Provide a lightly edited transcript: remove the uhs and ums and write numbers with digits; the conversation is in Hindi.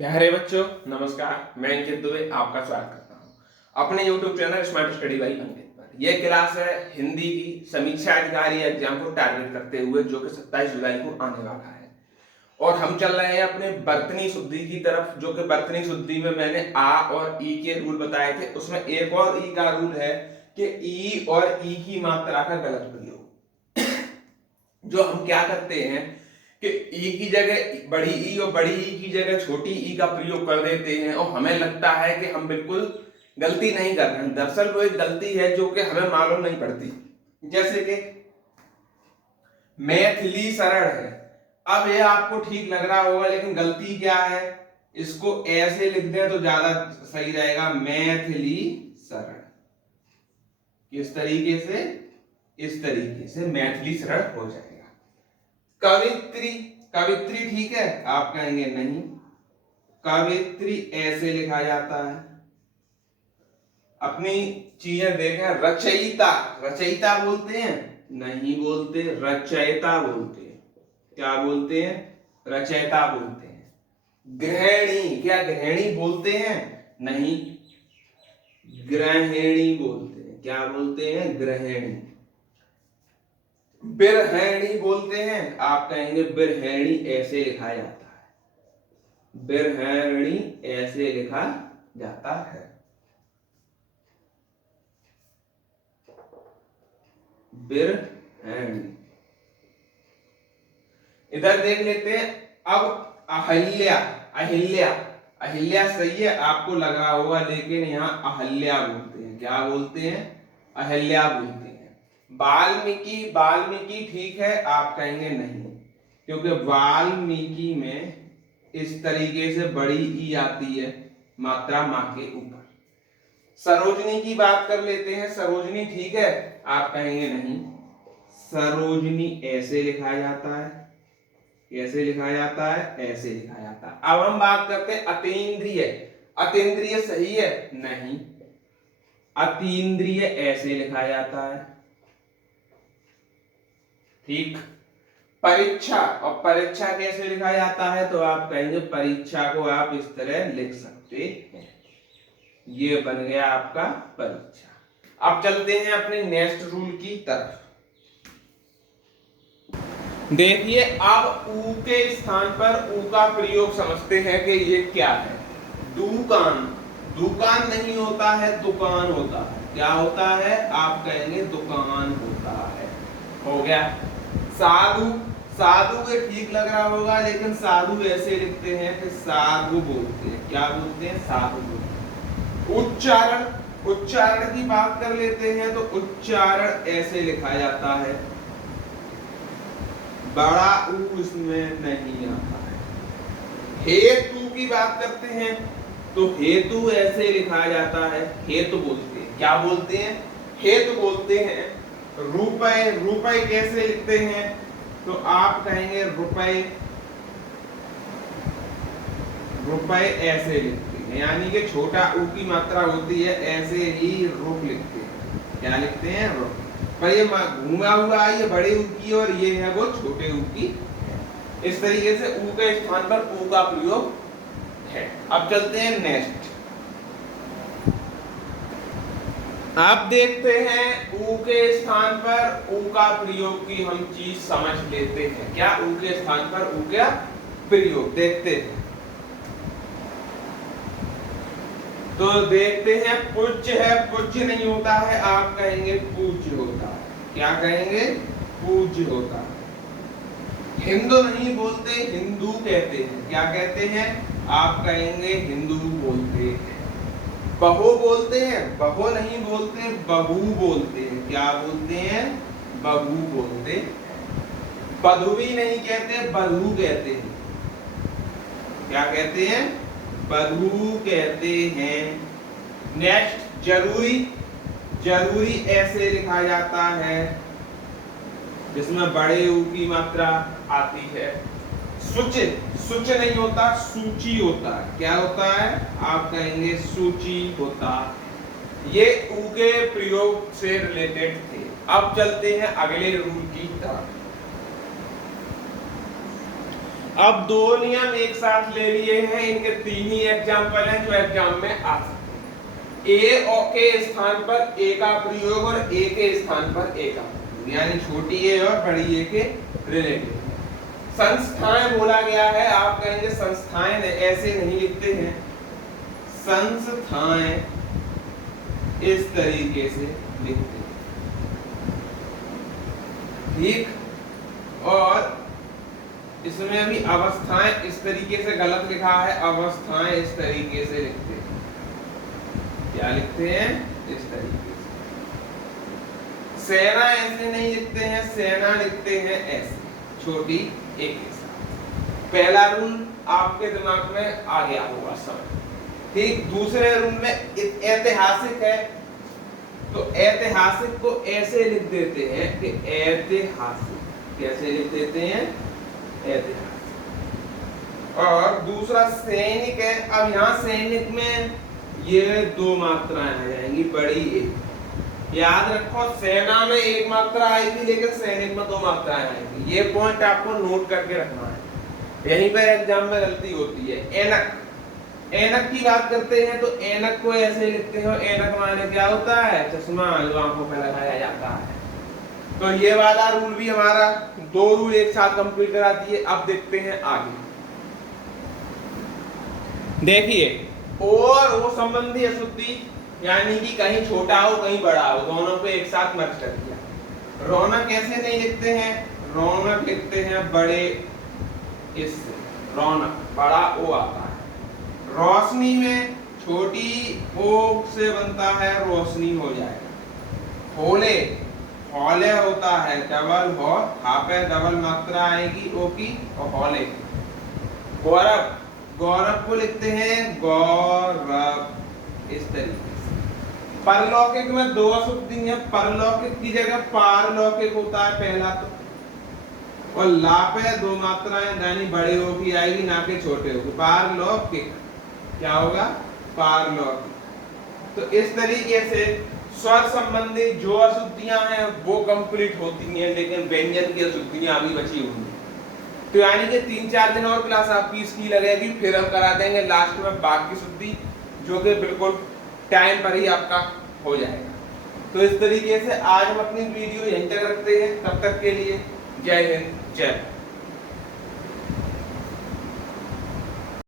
प्यारे बच्चों नमस्कार। मैं अंकित दुबे आपका स्वागत करता हूं अपने YouTube channel smart study by Ankit पर। यह क्लास है हिंदी की समीक्षा अधिकारी एग्जाम को टारगेट करते हुए, जो कि 27 जुलाई को आने वाला है। और हम चल रहे हैं अपने वर्तनी शुद्धि की तरफ, जो कि वर्तनी शुद्धि में मैंने आ और ई के रूल बताए थे। उसमें एक और ई का रूल है कि ई और ई की मात्रा का गलत प्रयोग। जो हम क्या करते हैं कि ई की जगह बड़ी ई और बड़ी ई की जगह छोटी ई का प्रयोग कर देते हैं, और हमें लगता है कि हम बिल्कुल गलती नहीं कर रहे हैं। दरअसल वो एक गलती है जो कि हमें मालूम नहीं पड़ती। जैसे कि मैथिली सरल है। अब ये आपको ठीक लग रहा होगा, लेकिन गलती क्या है, इसको ऐसे लिख दें तो ज्यादा सही रहेगा, मैथिली सरल। किस तरीके से? इस तरीके से मैथिली सरल हो जाएगा। कवित्री, कवित्री ठीक है, आप कहेंगे नहीं, कवित्री ऐसे लिखा जाता है। अपनी चीजें देखें, रचयिता, रचयिता बोलते हैं? नहीं बोलते, रचयिता बोलते हैं। क्या बोलते हैं? रचयिता बोलते हैं। गृहिणी, क्या गृहिणी बोलते हैं? नहीं, गृहिणी बोलते हैं। क्या बोलते हैं? गृहिणी। बिरहैणी बोलते हैं? आप कहेंगे बिरहैणी ऐसे लिखा जाता है। बिरहैणी ऐसे लिखा जाता है। बिरहैणी। इधर देख लेते हैं। अब अहिल्या, अहिल्या, अहिल्या सही है, आपको लग रहा होगा, लेकिन यहां अहल्या बोलते हैं। क्या बोलते हैं? अहिल्या बोलते हैं। वाल्मीकि, वाल्मीकि ठीक है, आप कहेंगे नहीं, क्योंकि वाल्मीकि में इस तरीके से बड़ी ई आती है, मात्रा मां के ऊपर। सरोजनी की बात कर लेते हैं। सरोजनी ठीक है, आप कहेंगे नहीं, सरोजनी ऐसे लिखा जाता है। कैसे लिखा जाता है? ऐसे लिखा जाता है। अब हम बात करते हैं अतीन्द्रिय। अतीन्द्रिय सही है? नहीं, अतीन्द्रिय ऐसे लिखा जाता है। ठीक। परीक्षा, और परीक्षा कैसे लिखा जाता है? तो आप कहेंगे परीक्षा को आप इस तरह लिख सकते हैं। ये बन गया आपका परीक्षा। अब चलते हैं अपने नेक्स्ट रूल की तरफ। देखिए, अब ऊ के स्थान पर ऊ का प्रयोग समझते हैं कि ये क्या है। दुकान, दुकान नहीं होता है, दुकान होता है। क्या होता है? आप कहेंगे दुकान होता है। हो गया। साधु, साधु के ठीक लग रहा होगा, लेकिन साधु ऐसे लिखते हैं कि साधु बोलते हैं। क्या बोलते हैं? साधु बोलते हैं। उच्चारण, उच्चारण की बात कर लेते हैं तो उच्चारण ऐसे लिखा जाता है। बड़ा ऊ इसमें नहीं आता है। हेतु की बात करते हैं तो हेतु ऐसे लिखा जाता है। हेतु बोलते हैं। क्या बोलते हैं? हेतु बोलते हैं। रुपए, रुपए कैसे लिखते हैं? तो आप कहेंगे रुपए, रुपए ऐसे लिखते हैं, यानी कि छोटा ऊ की मात्रा होती है, ऐसे ही रुप लिखते हैं। क्या लिखते हैं? रुप। पर ये घूमा हुआ है, ये बड़े ऊ की और ये है वो छोटे ऊ की। इस तरीके से ऊ के स्थान पर ऊ का प्रयोग है। अब चलते हैं नेक्स्ट। आप देखते हैं ऊ के स्थान पर ऊ का प्रयोग की हम चीज समझ लेते हैं। क्या? ऊ के स्थान पर ऊ का प्रयोग देखते हैं। तो देखते हैं, पूज्य है, पूज्य नहीं होता है, आप कहेंगे पूज्य होता है। क्या कहेंगे? पूज्य होता है। हिंदू नहीं बोलते, हिंदू कहते हैं। क्या कहते हैं? आप कहेंगे हिंदू बोलते हैं। बहू बोलते हैं, बहू नहीं बोलते, बहू बोलते हैं। क्या बोलते हैं? बहू बोलते हैं। बधुवी नहीं कहते, बधू कहते हैं। क्या कहते हैं? बधू कहते हैं। नेक्स्ट, जरूरी, जरूरी ऐसे लिखा जाता है, जिसमें बड़े ऊ की मात्रा आती है। सूच, सूच नहीं होता, सूची होता है। क्या होता है? आप कहेंगे सूची होता है। ये ऊ के प्रयोग से रिलेटेड थे। अब चलते हैं अगले रूल की तरफ। अब दो नियम एक साथ ले लिए हैं, इनके तीन ही एग्जाम्पल हैं जो एग्जाम में आ सकते हैं। ए और के स्थान पर ए का प्रयोग और ए के स्थान पर ए का प्रयोग, यानी छोटी ए और बड़ी ए के रिलेटिव। संस्थाएं बोला गया है, आप कहेंगे संस्थाएं ऐसे नहीं लिखते हैं, संस्थाएं इस तरीके से लिखते हैं, ठीक। और इसमें भी अवस्थाएं इस तरीके से गलत लिखा है, अवस्थाएं इस तरीके से लिखते हैं। क्या लिखते हैं? इस तरीके से। सेना ऐसे नहीं लिखते हैं, सेना लिखते हैं ऐसे, छोटी एक के साथ। पहला रूल आपके दिमाग में आ गया होगा समझ, ठीक। दूसरे रूल में ऐतिहासिक है, तो ऐतिहासिक को ऐसे लिख देते हैं कि ऐतिहासिक, कैसे लिख देते हैं? ऐतिहासिक। और दूसरा सैनिक है, अब यहाँ सैनिक में ये दो मात्राएं आ जाएंगी, बड़ी एक। याद रखो सेना में एक मात्रा आएगी लेकिन सैनिक में दो मात्राएं आएंगी, ये पॉइंट आपको नोट करके रखना है, यहीं पर एग्जाम में गलती होती है। ऐनक, ऐनक की बात करते हैं तो ऐनक को ऐसे लिखते हो, ऐनक माने क्या होता है? चश्मा जो आंखों पर लगाया जाता है। तो ये वाला रूल भी हमारा दो रूल एक साथ कंप्लीट करा दिए। अब देखते हैं आगे, देखिए और वो संबंधी अशुद्धि, यानी कि कहीं छोटा हो कहीं बड़ा हो, दोनों को एक साथ मर्ज कर दिया। रौनक कैसे नहीं लिखते हैं? रौनक लिखते हैं बड़े इससे, रौनक बड़ा ओ आता है। रोशनी में छोटी ओ से बनता है, रोशनी हो जाएगा। होले, हौले होता है डबल हो, हा पे डबल मात्रा आएगी ओ की, और हौले। गौरव, गौरव को लिखते हैं गौरव, इस तरीके से। परलौकिक में दो अशुद्धि है, परलौकिक की जगह पारलौकिक होता है पहला तो, और ला पे दो मात्राएं यानी बड़े ओ की आएगी ना कि छोटे ओ की। पारलौकिक क्या होगा? पारलौकिक। तो इस तरीके से स्वर संबंधी जो अशुद्धियां हैं वो कंप्लीट होती हैं, लेकिन व्यंजन की अशुद्धियां अभी बची हुई हैं। तो यानी कि 3-4 दिन और क्लास आपकी इसकी लगेगी, फिर हम करा देंगे लास्ट में बाकी शुद्धि, जो कि बिल्कुल टाइम पर ही आपका हो जाएगा। तो इस तरीके से आज हम अपनी वीडियो यहीं तक रखते हैं, तब तक के लिए जय हिंद, जय भारत।